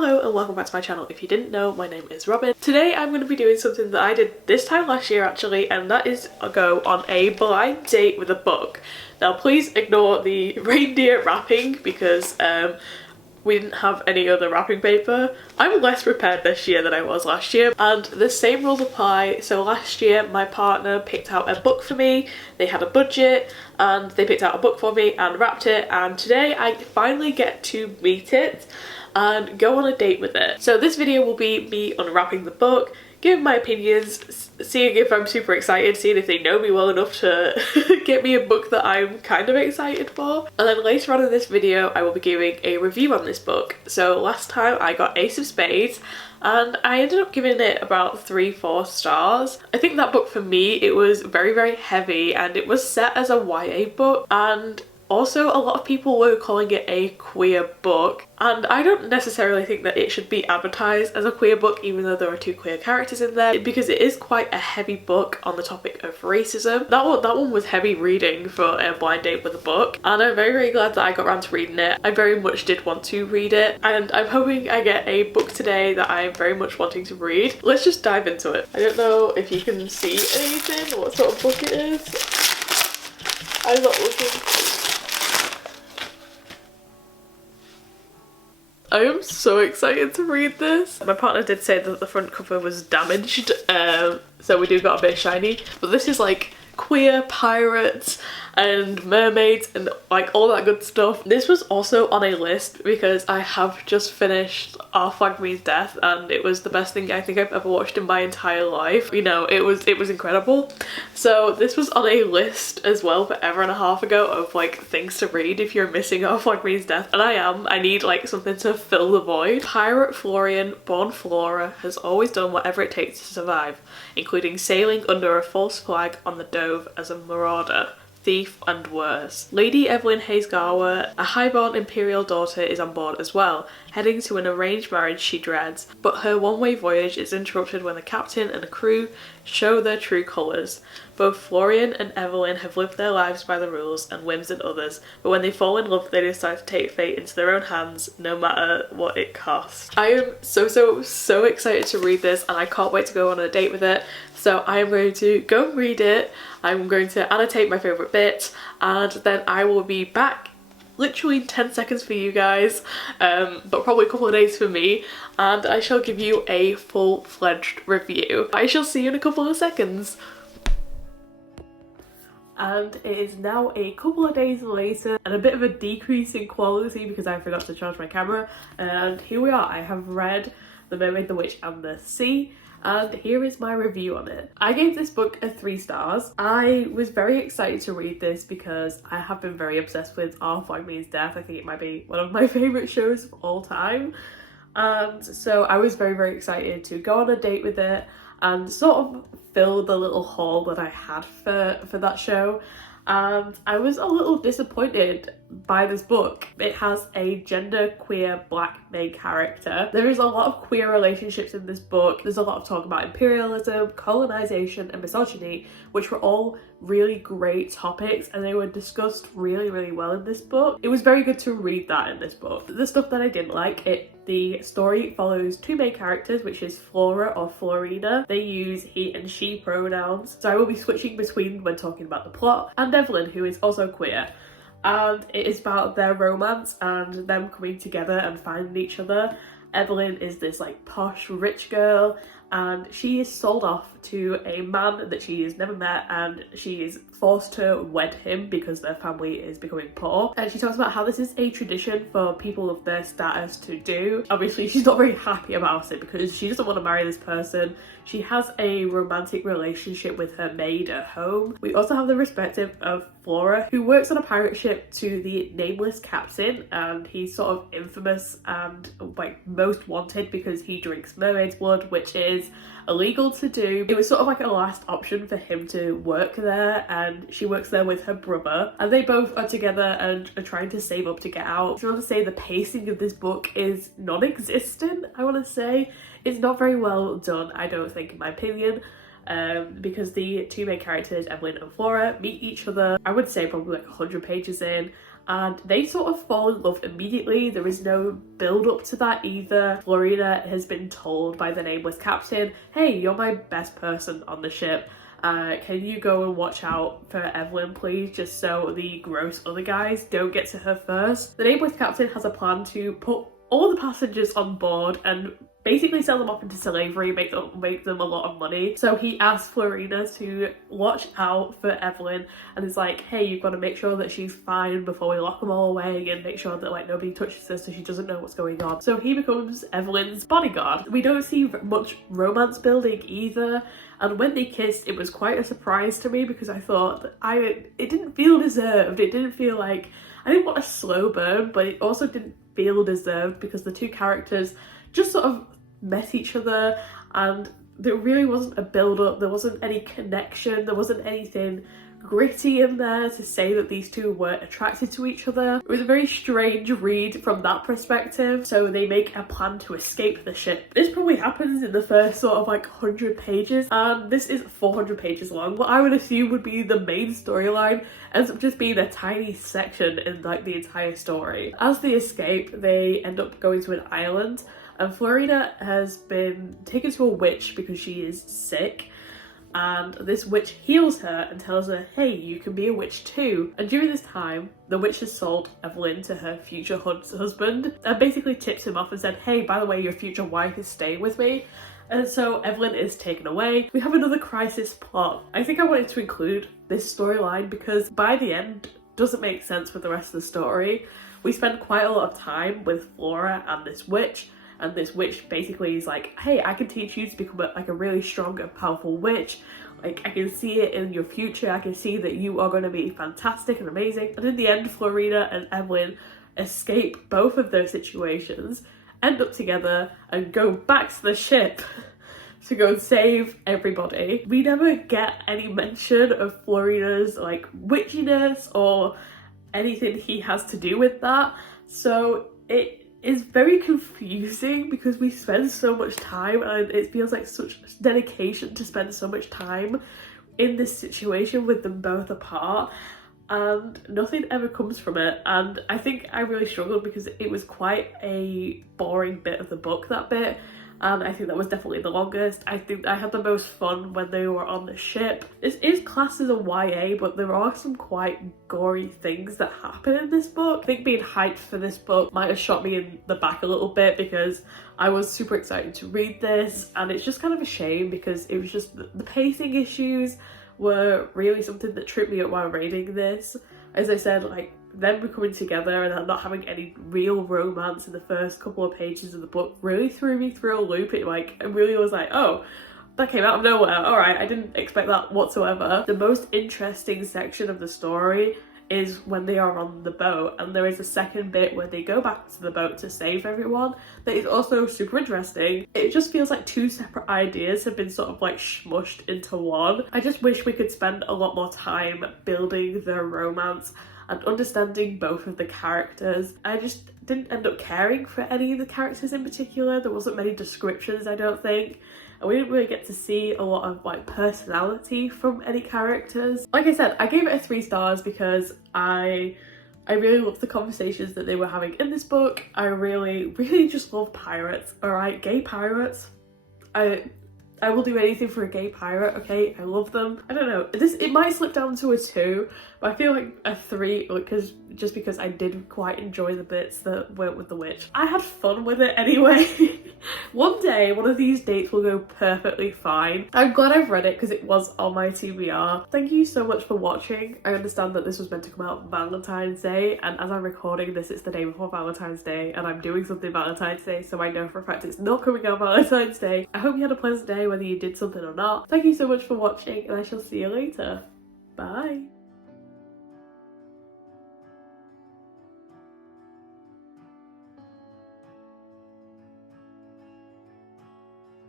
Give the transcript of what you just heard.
Hello and welcome back to my channel. If you didn't know, my name is Robin. Today I'm going to be doing something that I did this time last year actually, and that is go on a blind date with a book. Now please ignore the reindeer wrapping because we didn't have any other wrapping paper. I'm less prepared this year than I was last year, and the same rules apply. So last year my partner picked out a book for me, they had a budget and they picked out a book for me and wrapped it, and today I finally get to meet it and go on a date with it. So this video will be me unwrapping the book, giving my opinions, seeing if I'm super excited, seeing if they know me well enough to get me a book that I'm kind of excited for. And then later on in this video I will be giving a review on this book. So last time I got Ace of Spades and I ended up giving it about 3-4 stars. I think that book for me, it was very heavy and it was set as a YA book, and also a lot of people were calling it a queer book, and I don't necessarily think that it should be advertised as a queer book even though there are 2 queer characters in there, because it is quite a heavy book on the topic of racism. That one was heavy reading for a blind date with a book, and I'm very glad that I got around to reading it. I very much did want to read it, and I'm hoping I get a book today that I'm very much wanting to read. Let's just dive into it. I don't know if you can see anything, what sort of book it is. I'm not looking. I am so excited to read this. My partner did say that the front cover was damaged, so we do got a bit shiny, but this is like queer pirates and mermaids and like all that good stuff. This was also on a list because I have just finished Our Flag Means Death, and it was the best thing I think I've ever watched in my entire life. You know, it was incredible. So this was on a list as well forever and a half ago of like things to read if you're missing Our Flag Means Death, and I need like something to fill the void. Pirate Florian, born Flora, has always done whatever it takes to survive, including sailing under a false flag on the Dove as a marauder, thief and worse. Lady Evelyn Hayes-Garwer, a highborn imperial daughter, is on board as well, heading to an arranged marriage she dreads, but her one-way voyage is interrupted when the captain and the crew show their true colours. Both Florian and Evelyn have lived their lives by the rules and whims of others, but when they fall in love they decide to take fate into their own hands, no matter what it costs. I am so excited to read this, and I can't wait to go on a date with it. So I am going to go read it, I'm going to annotate my favourite bits, and then I will be back literally 10 seconds for you guys, but probably a couple of days for me, and I shall give you a full-fledged review. I shall see you in a couple of seconds. And it is now a couple of days later and a bit of a decrease in quality because I forgot to charge my camera, and here we are. I have read The Mermaid, the Witch and the Sea, and here is my review on it. I gave this book a 3 stars. I was very excited to read this because I have been very obsessed with Our Flag Means Death. I think it might be one of my favourite shows of all time, and so I was very excited to go on a date with it and sort of fill the little hole that I had for that show. And I was a little disappointed by this book. It has a genderqueer black main character. There is a lot of queer relationships in this book. There's a lot of talk about imperialism, colonization and misogyny, which were all really great topics, and they were discussed really well in this book. It was very good to read that in this book. The stuff that I didn't like, the story follows 2 main characters, which is Flora or Florina. They use he and she pronouns, so I will be switching between when talking about the plot, and Evelyn, who is also queer. And it is about their romance and them coming together and finding each other. Evelyn is this like posh rich girl, and she is sold off to a man that she has never met, and she is forced to wed him because their family is becoming poor. And she talks about how this is a tradition for people of their status to do. Obviously she's not very happy about it because she doesn't want to marry this person. She has a romantic relationship with her maid at home. We also have the perspective of Flora, who works on a pirate ship to the nameless captain, and he's sort of infamous and like most wanted because he drinks mermaid's blood, which is illegal to do. It was sort of like a last option for him to work there, and she works there with her brother, and they both are together and are trying to save up to get out. I want to say the pacing of this book is non-existent. I want to say it's not very well done, I don't think, in my opinion. Because the 2 main characters, Evelyn and Flora, meet each other, I would say probably like 100 pages in, and they sort of fall in love immediately. There is no build up to that either. Florina has been told by the nameless captain, hey, you're my best person on the ship. Can you go and watch out for Evelyn, please, just so the gross other guys don't get to her first. The nameless captain has a plan to put all the passengers on board and basically sell them off into slavery, make them a lot of money. So he asked Florina to watch out for Evelyn, and it's like, hey, you've got to make sure that she's fine before we lock them all away, and make sure that like nobody touches her so she doesn't know what's going on. So he becomes Evelyn's bodyguard. We don't see much romance building either, and when they kissed, it was quite a surprise to me because I thought that it didn't feel deserved. It didn't feel like, I didn't want a slow burn, but it also didn't feel deserved because the two characters just sort of met each other and there really wasn't a build-up, there wasn't any connection, there wasn't anything gritty in there to say that these two weren't attracted to each other. It was a very strange read from that perspective. So they make a plan to escape the ship. This probably happens in the first sort of like 100 pages, and this is 400 pages long. What I would assume would be the main storyline ends up just being a tiny section in like the entire story. As they escape, they end up going to an island, and Florina has been taken to a witch because she is sick. And this witch heals her and tells her, hey, you can be a witch too. And during this time, the witch has sold Evelyn to her future husband and basically tips him off and said, hey, by the way, your future wife is staying with me. And so Evelyn is taken away. We have another crisis plot. I think I wanted to include this storyline because by the end, it doesn't make sense with the rest of the story. We spend quite a lot of time with Flora and this witch. And this witch basically is like, hey, I can teach you to become a really strong and powerful witch. Like, I can see it in your future. I can see that you are going to be fantastic and amazing. And in the end, Florina and Evelyn escape both of those situations, end up together, and go back to the ship to go and save everybody. We never get any mention of Florina's, like, witchiness or anything he has to do with that. So it is very confusing because we spend so much time and it feels like such dedication to spend so much time in this situation with them both apart, and nothing ever comes from it. And I think I really struggled because it was quite a boring bit of the book, that bit, and I think that was definitely the longest. I think I had the most fun when they were on the ship. This is classed as a YA, but there are some quite gory things that happen in this book. I think being hyped for this book might have shot me in the back a little bit because I was super excited to read this, and it's just kind of a shame because it was just the pacing issues were really something that tripped me up while reading this. As I said, like, them becoming together and not having any real romance in the first couple of pages of the book really threw me through a loop. It really was like, oh, that came out of nowhere. All right, I didn't expect that whatsoever. The most interesting section of the story is when they are on the boat, and there is a second bit where they go back to the boat to save everyone that is also super interesting. It just feels like two separate ideas have been sort of like smushed into one. I just wish we could spend a lot more time building their romance and understanding both of the characters. I just didn't end up caring for any of the characters in particular. There wasn't many descriptions, I don't think. And we didn't really get to see a lot of like personality from any characters. Like I said, I gave it a 3 stars because I really loved the conversations that they were having in this book. I really just love pirates, alright? Gay pirates. I will do anything for a gay pirate, okay? I love them. I don't know, it might slip down to a 2, but I feel like a 3 because I did quite enjoy the bits that went with the witch. I had fun with it anyway. One day, one of these dates will go perfectly fine. I'm glad I've read it because it was on my TBR. Thank you so much for watching. I understand that this was meant to come out Valentine's Day, and as I'm recording this, it's the day before Valentine's Day, and I'm doing something Valentine's Day, so I know for a fact it's not coming out Valentine's Day. I hope you had a pleasant day whether you did something or not. Thank you so much for watching, and I shall see you later. Bye.